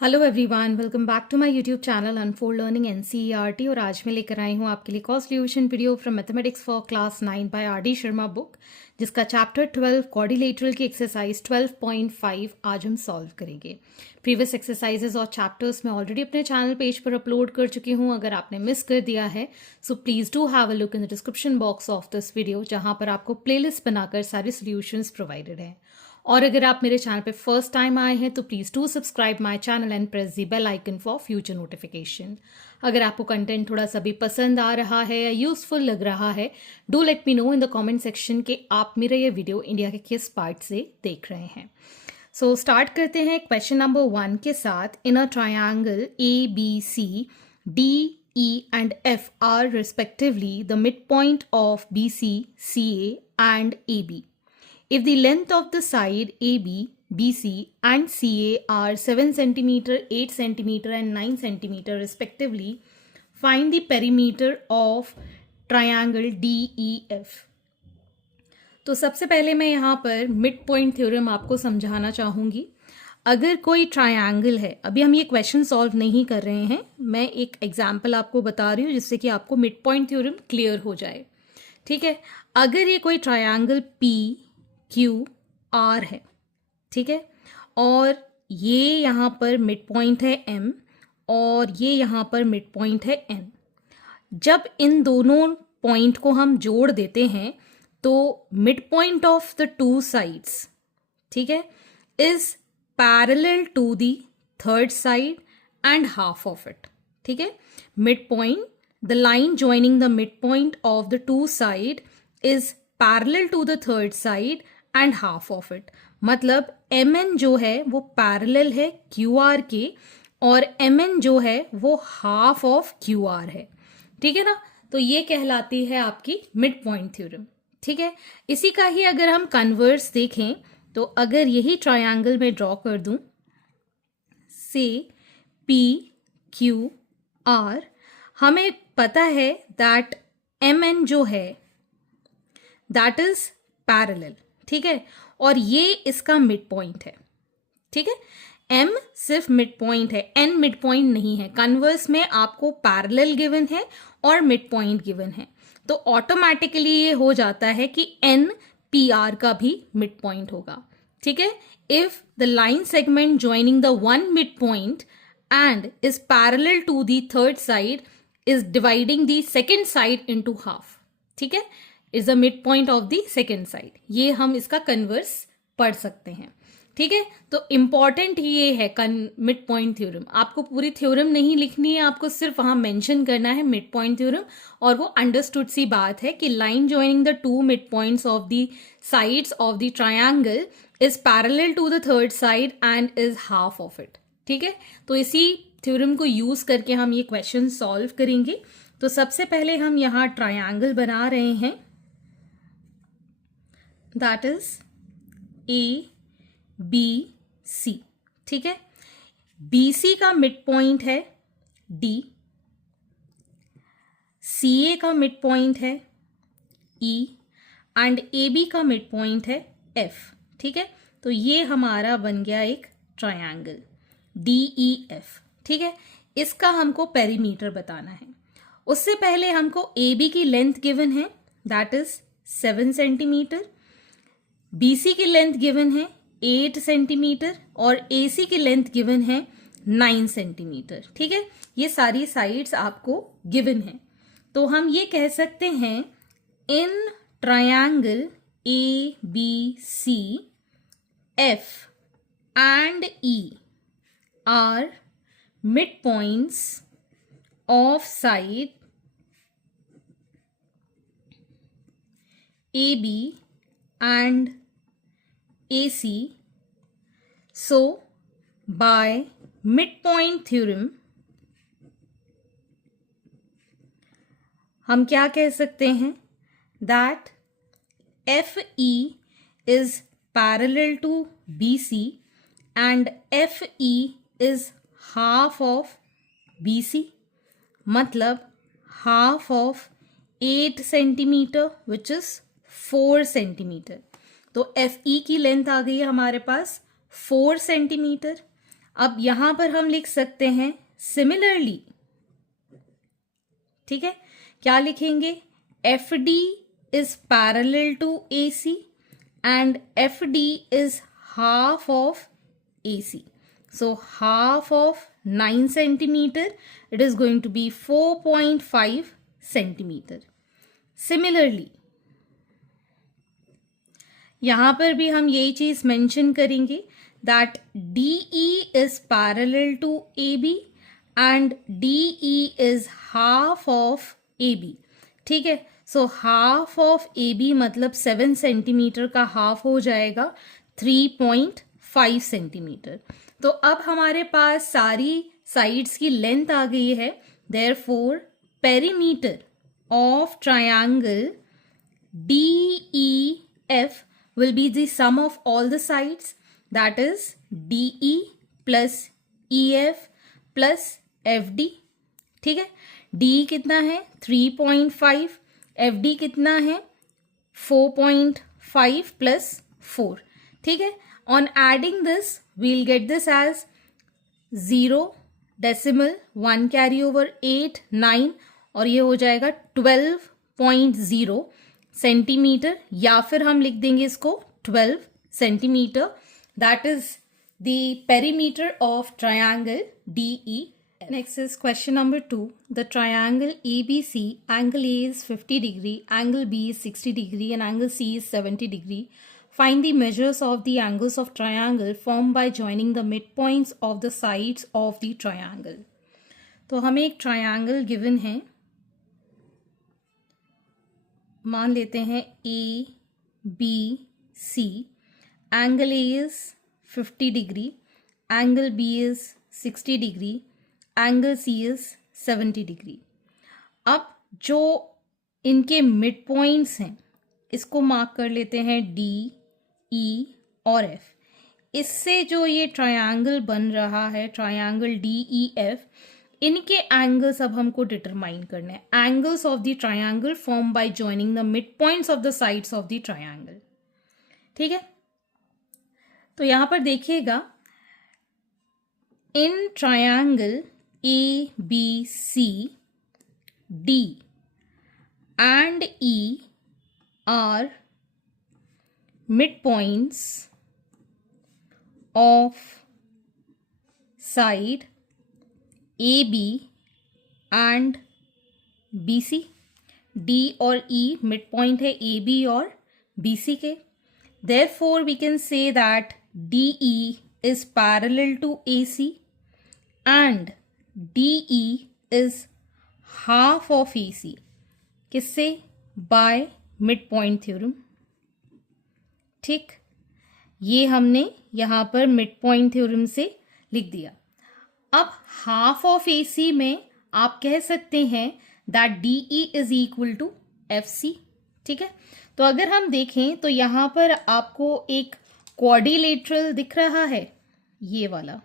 Hello everyone, welcome back to my YouTube channel unfold learning NCERT. और आज मैं लेकर आई हूँ आपके लिए cost solution video from mathematics for class 9 by R D Sharma book, जिसका चैप्टर 12 क्वाड्रिलेटरल की एक्सरसाइज 12.5 आज हम सॉल्व करेंगे। प्रीवियस एक्सरसाइजेज और चैप्टर्स मैं ऑलरेडी अपने चैनल पेज पर अपलोड कर चुकी हूँ। अगर आपने मिस कर दिया है so please do have a look in the description box of this video, जहाँ पर आपको प्लेलिस्ट बनाकर सारे सॉल्यूशंस प्रोवाइडेड हैं। और अगर आप मेरे चैनल पे फर्स्ट टाइम आए हैं तो please do subscribe my channel and press the bell icon for future notification. अगर आपको कंटेंट थोड़ा सा भी पसंद आ रहा है या यूजफुल लग रहा है, do let me know in the comment section कि आप मेरा ये वीडियो इंडिया के किस पार्ट से देख रहे हैं। सो स्टार्ट करते हैं क्वेश्चन नंबर 1 के साथ। In a triangle A B C D E and F are respectively the mid point of B C C A and A B. If the length of the side AB, BC and CA are 7 cm, 8 cm and 9 cm respectively, find the perimeter of triangle DEF. तो सबसे पहले मैं यहाँ पर mid point theorem आपको समझाना चाहूँगी। अगर कोई ट्रायंगल है, अभी हम ये क्वेश्चन सॉल्व नहीं कर रहे हैं, मैं एक एग्जाम्पल आपको बता रही हूँ जिससे कि आपको मिड पॉइंट थ्योरम क्लियर हो जाए। ठीक है, अगर ये कोई ट्रायंगल P क्यू आर है, ठीक है, और ये यहाँ पर मिड पॉइंट है M और ये यहाँ पर मिड पॉइंट है N। जब इन दोनों पॉइंट को हम जोड़ देते हैं तो mid point of the two sides, ठीक है, is parallel to the third side and half of it. ठीक है, mid point, the line joining the mid point of the two side is parallel to the third side and half of it. मतलब mn जो है वो parallel है QR के और mn जो है वो हाफ ऑफ QR है। ठीक है ना, तो ये कहलाती है आपकी मिड पॉइंट थ्योरम। ठीक है, इसी का ही अगर हम कन्वर्स देखें तो अगर यही ट्रायंगल में ड्रॉ कर दूं, से PQR, हमें पता है दैट mn जो है दैट इज पैरेलल। ठीक है, और ये इसका मिड पॉइंट है। ठीक है, M सिर्फ मिड पॉइंट है, N मिड पॉइंट नहीं है। कन्वर्स में आपको पैरेलल गिवन है और मिड पॉइंट गिवन है, तो ऑटोमेटिकली ये हो जाता है कि N PR का भी मिड पॉइंट होगा। ठीक है, if the line segment joining the one mid point and is parallel to the third side is dividing the second side into half, ठीक है, is the mid point of the second side. ये हम इसका converse पढ़ सकते हैं। ठीक है, तो इंपॉर्टेंट ये है मिड पॉइंट थ्योरम। आपको पूरी थ्योरम नहीं लिखनी है, आपको सिर्फ वहां मेंशन करना है मिड पॉइंट थ्योरम, और वो अंडरस्टूड सी बात है कि line joining the two mid points of the sides of the triangle is parallel to the third side and is half of it. ठीक है, तो इसी थ्योरम को यूज करके हम ये क्वेश्चन सॉल्व करेंगे। तो सबसे पहले हम यहाँ ट्रायंगल बना रहे हैं, दैट इज ABC। ठीक है, BC का मिड पॉइंट है D, CA का मिड पॉइंट है E एंड AB का मिड पॉइंट है F। ठीक है, तो ये हमारा बन गया एक ट्रायंगल DEF। ठीक है, इसका हमको पेरीमीटर बताना है। उससे पहले हमको AB की लेंथ गिवन है, दैट इज 7 सेंटीमीटर, BC की लेंथ गिवन है 8 सेंटीमीटर और AC की लेंथ गिवन है 9 सेंटीमीटर। ठीक है, ये सारी साइड्स आपको गिवन है। तो हम ये कह सकते हैं इन triangle ABC F and E are midpoints of side AB and AC. So by midpoint theorem हम क्या कह सकते हैं, that FE is parallel to BC and FE is half of BC, मतलब half of 8 centimetre which is 4 centimetre. तो FE की length आ गई है हमारे पास 4 सेंटीमीटर। अब यहां पर हम लिख सकते हैं सिमिलरली, ठीक है। क्या लिखेंगे? F D is parallel to A C and F D is half of A C. So half of 9 centimeter, it is going to be 4.5 centimeter. Similarly, यहाँ पर भी हम यही चीज मेंशन करेंगे that DE is parallel to AB and DE is half of AB. ठीक है, so half of AB मतलब 7 सेंटीमीटर का हाफ हो जाएगा 3.5 सेंटीमीटर. तो अब हमारे पास सारी साइड्स की लेंथ आ गई है. Therefore perimeter of triangle DEF will be the sum of all the sides, that is DE plus EF plus FD. ठीक है, DE कितना है 3.5, FD कितना है 4.5 plus 4. ठीक है, on adding this we'll get this as 0 decimal 1 carry over 8 9 और ये हो जाएगा 12.0 सेंटीमीटर, या फिर हम लिख देंगे इसको 12 centimetre. That is the perimeter of triangle DE. Next is question number 2. The triangle ABC, angle A is 50 degree, angle B is 60 degree and angle C is 70 degree. Find the measures of the angles of triangle formed by joining the midpoints of the sides of the triangle. तो हमें एक triangle given है, मान लेते हैं ABC. Angle A is 50 degree, angle B is 60 degree, angle C is 70 degree. अब जो इनके मिड पॉइंट्स हैं इसको मार्क कर लेते हैं D, E और F. इससे जो ये ट्रायंगल बन रहा है, ट्रायंगल DEF, इनके एंगल्स अब हमको डिटरमाइन करने हैं. Angles of the triangle form by joining the mid points of the sides of the triangle. ठीक है, तो यहां पर देखिएगा, इन triangle ABC, D and E are midpoints of side AB and BC. D और E midpoint है AB और BC के. Therefore we can say that DE is parallel to AC and DE is half of AC. किससे? By midpoint theorem. ठीक, ये हमने यहां पर मिड पॉइंट थ्योरम से लिख दिया. अब हाफ ऑफ AC में आप कह सकते हैं that DE is equal to FC. ठीक है, तो अगर हम देखें तो यहां पर आपको एक क्वाड्रिलेटरल दिख रहा है, ये वाला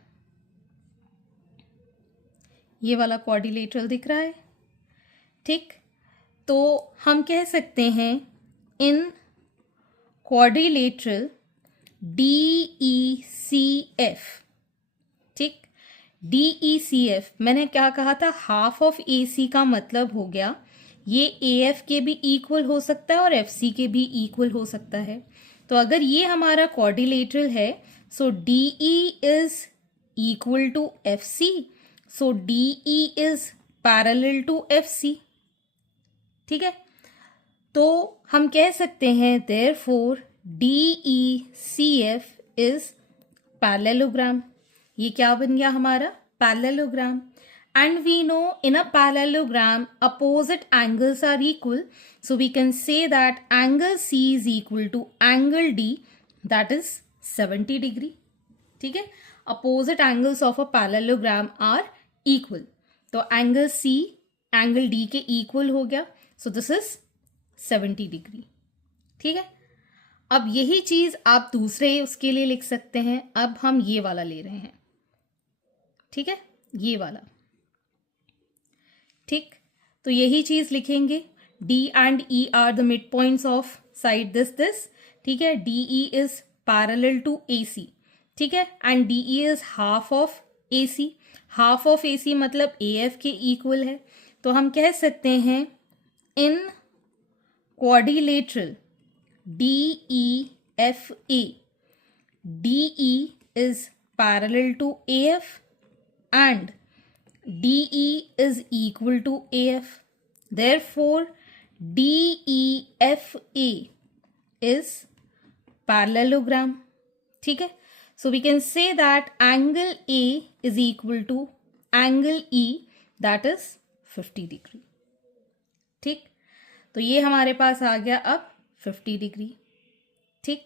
क्वाड्रिलेटरल दिख रहा है. ठीक, तो हम कह सकते हैं इन क्वाड्रिलेटरल DECF. ठीक, DECF मैंने क्या कहा था, हाफ ऑफ AC का मतलब हो गया ये AF के भी इक्वल हो सकता है और FC के भी इक्वल हो सकता है. तो अगर ये हमारा क्वाड्रिलेटरल है, so DE is equal to FC, so DE is parallel to FC. ठीक है, तो हम कह सकते हैं देयरफॉर DECF इज पैरेललोग्राम. ये क्या बन गया हमारा? Parallelogram. And we know in a parallelogram opposite angles are equal, so we can say that angle C is equal to angle D, that is 70 degree. ठीक है, opposite angles of a parallelogram are equal, तो angle C angle D के equal हो गया, so this is 70 degree. ठीक है, अब यही चीज आप दूसरे उसके लिए लिख सकते हैं. अब हम ये वाला ले रहे हैं. ठीक है, ये वाला. ठीक, तो यही चीज लिखेंगे, D and E are the midpoints of side this. ठीक है, DE is parallel to AC. ठीक है, and D E is half of A C. Half of A C मतलब ए एफ के इक्वल है, तो हम कह सकते हैं in quadrilateral D E F A, D E is parallel to A F and DE is equal to AF. Therefore, DEFA is parallelogram. ठीक है, so we can say that angle A is equal to angle E, that is 50 degree. ठीक, तो ये हमारे पास आ गया अब 50 degree. ठीक,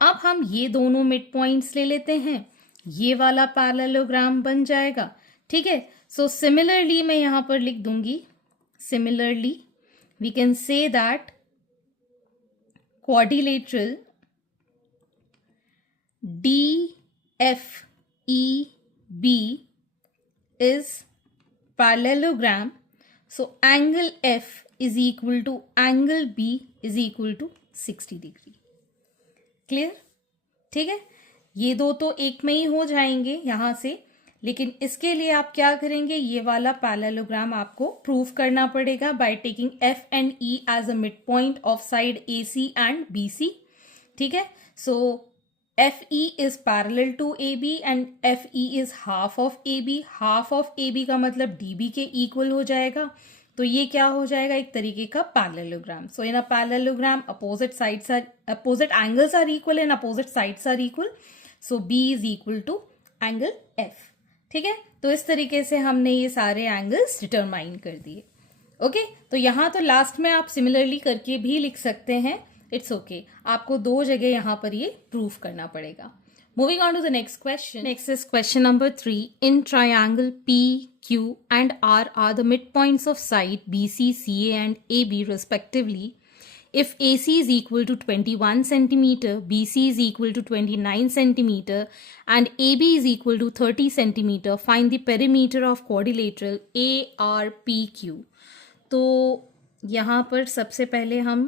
अब हम ये दोनों मिड पॉइंट्स ले लेते हैं, ये वाला पैरेललोग्राम बन जाएगा। ठीक है, सो सिमिलरली मैं यहां पर लिख दूंगी, similarly we can say that quadrilateral D F E B is parallelogram, so angle F is equal to angle B is equal to 60 degree. Clear? ठीक है, ये दो तो एक में ही हो जाएंगे यहां से, लेकिन इसके लिए आप क्या करेंगे, ये वाला पैरेललोग्राम आपको प्रूव करना पड़ेगा by taking F and E as a mid point of side A C and B C. ठीक है, so F E is parallel to A B and F E is half of A B. Half of A B का मतलब D B के equal हो जाएगा, तो ये क्या हो जाएगा, एक तरीके का parallelogram. So in a parallelogram opposite angles are equal and opposite sides are equal, so B is equal to angle F। ठीक है, तो इस तरीके से हमने ये सारे एंगल्स डिटरमाइन कर दिए। ओके, तो यहां तो लास्ट में आप सिमिलरली करके भी लिख सकते हैं, इट्स ओके, आपको दो जगह यहां पर ये प्रूफ करना पड़ेगा। Moving on to the next question. Next is question number 3। In triangle P, Q and R are the midpoints of side BC, CA and AB respectively. If AC is equal to 21 centimeter, BC is equal to 29 centimeter and AB is equal to 30 centimeter, find the perimeter of quadrilateral ARPQ. तो यहाँ पर सबसे पहले हम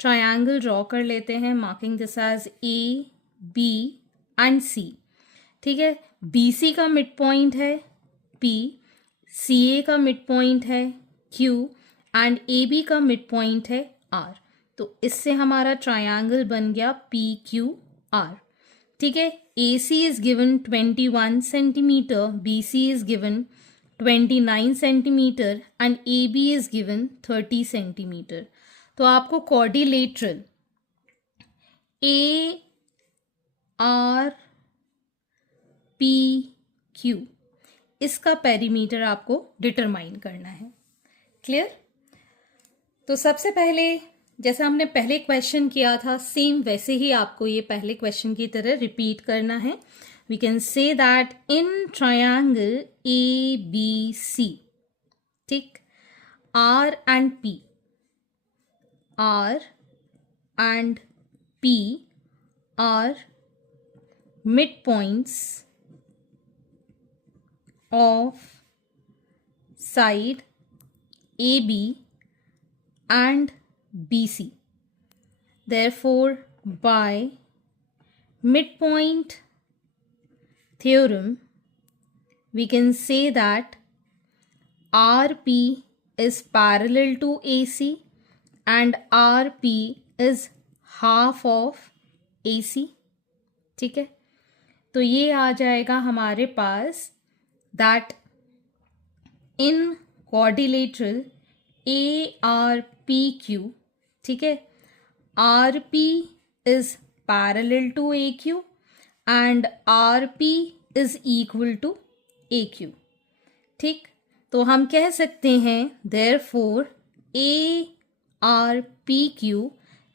triangle draw कर लेते हैं, marking this as A, B and C। ठीक है, BC का मिड पॉइंट है P, CA का मिड पॉइंट है Q एंड AB का मिड पॉइंट है R। तो इससे हमारा ट्रायंगल बन गया PQR। ठीक है, AC is given 21 centimetre, BC is given 29 centimetre and AB is given 30 centimetre. तो आपको क्वाड्रिलेटरल ARPQ इसका पेरीमीटर आपको डिटरमाइन करना है। क्लियर? तो सबसे पहले जैसा हमने पहले क्वेश्चन किया था, सेम वैसे ही आपको ये पहले क्वेश्चन की तरह रिपीट करना है। We can say that in triangle ABC, ठीक, R and P are midpoints of side AB and BC. Therefore, by midpoint theorem, we can say that RP is parallel to AC and RP is half of AC. ठीक है, तो ये आ जाएगा हमारे पास that in quadrilateral ARPQ, ठीक है, RP is parallel to AQ and RP is equal to AQ। ठीक, तो हम कह सकते हैं therefore ARPQ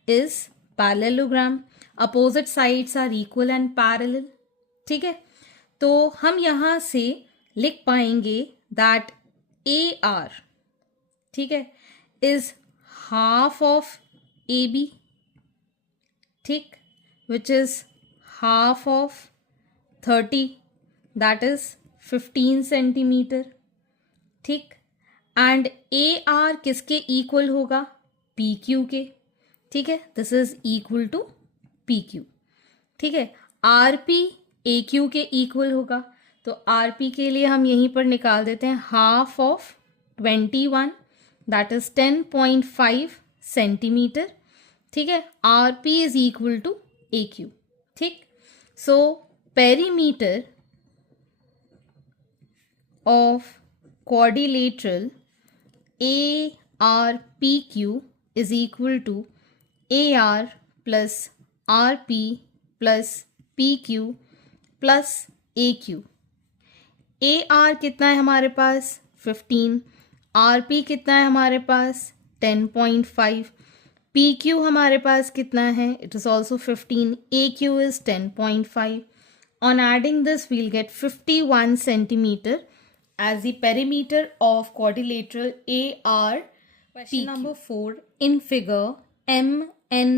is parallelogram, opposite sides are equal and parallel। ठीक है, तो हम यहां से लिख पाएंगे that AR, ठीक है, is half of AB, ठीक, which is half of 30, that is 15 centimetre. ठीक, एंड AR किसके इक्वल होगा, PQ के। ठीक है, this is equal to PQ। ठीक है, RP ए क्यू के इक्वल होगा। तो आर पी के लिए हम यहीं पर निकाल देते हैं half of 21, that is 10.5 centimetre. ठीक है, R P is equal to A Q. ठीक, so perimeter of quadrilateral ARPQ is equal to AR plus RP plus PQ plus AQ। AR कितना है हमारे पास 15, RP कितना है हमारे पास 10.5, PQ हमारे पास कितना है, it is also 15, AQ is 10.5। On adding this we'll get 51 centimeter as the perimeter of quadrilateral AR. Question number 4. In figure, M, N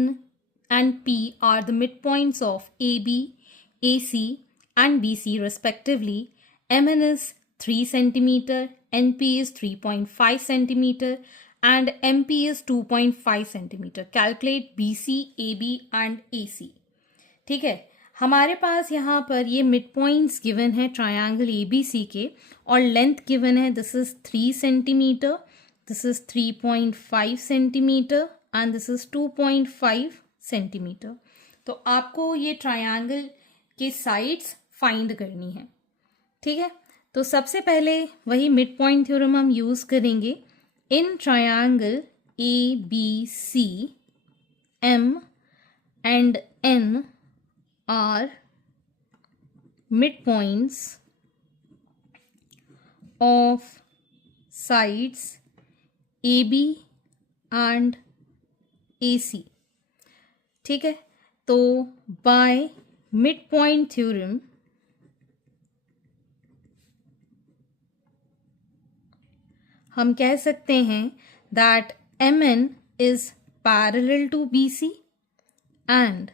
and P are the midpoints of AB, AC and BC respectively. MN is 3 centimeter, NP is 3.5 centimeter and MP is 2.5 centimeter. Calculate BC, AB and AC. ठीक है, हमारे पास यहाँ पर ये mid points given है triangle ABC के और length given है, this is 3 centimetre, this is 3.5 centimetre and this is 2.5 centimetre. तो आपको ये ट्रायंगल के साइड्स फाइंड करनी है। ठीक है, तो सबसे पहले वही मिड पॉइंट थ्योरम हम यूज करेंगे। इन triangle ABC M and N are midpoints of sides AB and AC। ठीक है, तो by midpoint theorem हम कह सकते हैं that MN is parallel to BC and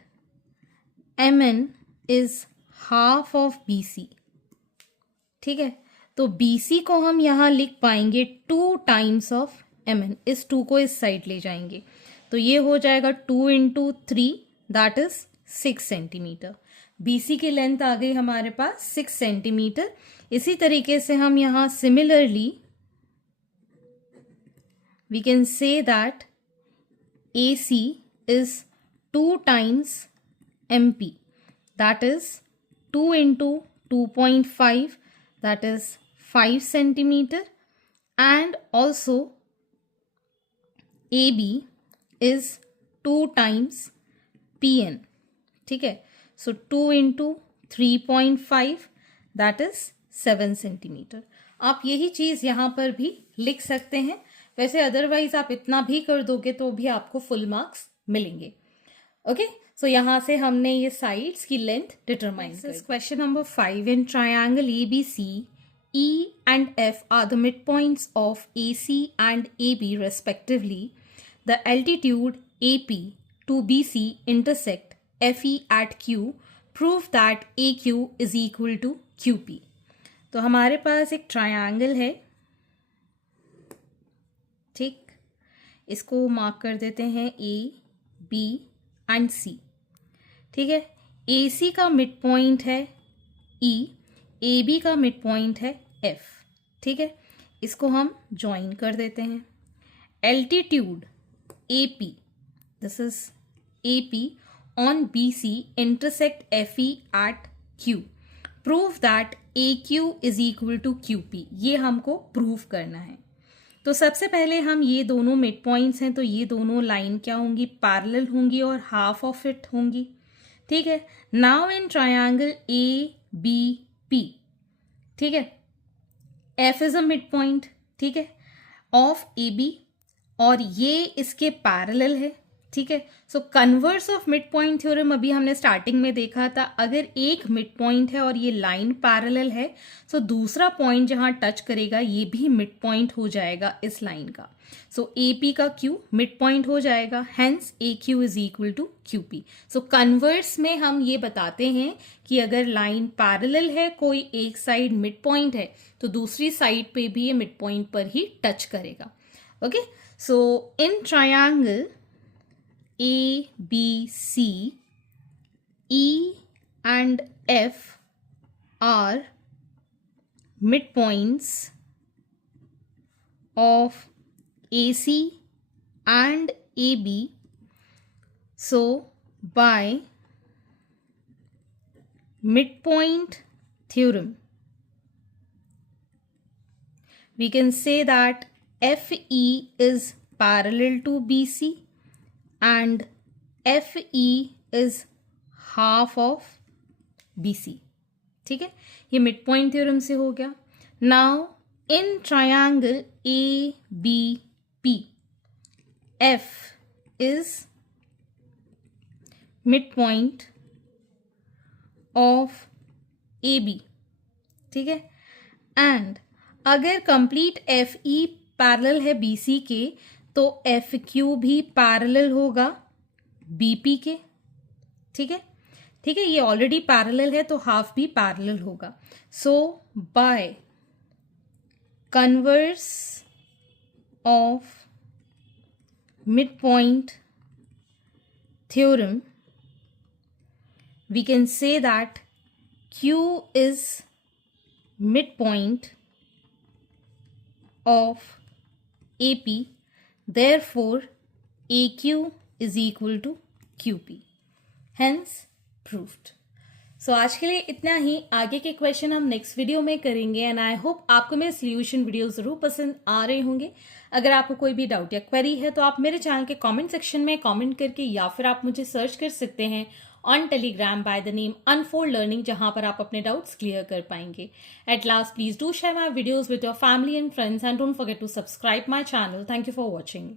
MN is half of BC। ठीक है, तो BC को हम यहाँ लिख पाएंगे 2 times of MN। इस 2 को इस साइड ले जाएंगे तो ये हो जाएगा 2 into 3 that is 6 centimetre. BC की लेंथ आ गई हमारे पास 6 सेंटीमीटर। इसी तरीके से हम यहाँ similarly we can say that AC is 2 times MP, that is 2 into 2.5, that is 5 centimeter, and also AB is 2 times PN। ठीक है, so 2 into 3.5 that is 7 centimeter। आप यही चीज यहाँ पर भी लिख सकते हैं, वैसे अदरवाइज आप इतना भी कर दोगे तो भी आपको फुल मार्क्स मिलेंगे। ओके, सो यहाँ से हमने ये साइड्स की लेंथ डिटरमाइन कर। Question number 5, in triangle ABC E and F are the midpoints of AC and AB respectively. The altitude AP to BC intersect FE at Q. Prove that AQ is equal to QP। तो हमारे पास एक triangle है, ठीक, इसको mark कर देते हैं A, B and C। ठीक है, AC का मिड पॉइंट है E, AB का मिड पॉइंट है F। ठीक है, इसको हम ज्वाइन कर देते हैं। Altitude AP, this is AP on BC intersect FE at Q। Prove that AQ is equal to QP। ये हमको प्रूव करना है। तो सबसे पहले हम ये दोनों मिड पॉइंट्स हैं तो ये दोनों लाइन क्या होंगी, पैरेलल होंगी और हाफ ऑफ इट होंगी। ठीक है, नाउ इन ट्रायंगल ABP, ठीक है, F is a mid point, ठीक है, ऑफ AB और ये इसके पैरेलल है। ठीक है, so converse of mid point theorem अभी हमने स्टार्टिंग में देखा था, अगर एक मिड पॉइंट है और ये लाइन पैरेलल है सो दूसरा पॉइंट जहां टच करेगा ये भी मिड पॉइंट हो जाएगा इस लाइन का। सो AP का Q मिड पॉइंट हो जाएगा, hence AQ is equal to QP। सो कन्वर्स में हम ये बताते हैं कि अगर लाइन पैरेलल है, कोई एक साइड मिड पॉइंट है तो दूसरी साइड पे भी ये मिड पॉइंट पर ही टच करेगा। Okay, so in triangle ABC, E and F are midpoints of AC and AB. So by midpoint theorem, we can say that FE is parallel to BC and FE is half of BC. ठीक है, ये mid point theorem से हो गया. Now in triangle ABP, F is mid point of AB. ठीक है, and अगर complete FE parallel है BC के तो FQ भी पैरेलल होगा BP के. ठीक है, ठीक है, ये ऑलरेडी पैरेलल है तो हाफ भी पैरेलल होगा. So by converse of mid point theorem we can say that Q is midpoint of AP, therefore AQ is equal to QP, hence proved. सो आज के लिए इतना ही. आगे के क्वेश्चन हम नेक्स्ट वीडियो में करेंगे एंड आई होप आपको मेरे सोल्यूशन वीडियो जरूर पसंद आ रहे होंगे. अगर आपको कोई भी डाउट या क्वेरी है तो आप मेरे चैनल के कमेंट सेक्शन में कमेंट करके या फिर आप मुझे सर्च कर सकते हैं on Telegram by the name unfold learning, जहां पर आप अपने डाउट्स क्लियर कर पाएंगे. At last, please do share my videos with your family and friends and don't forget to subscribe my channel. Thank you for watching.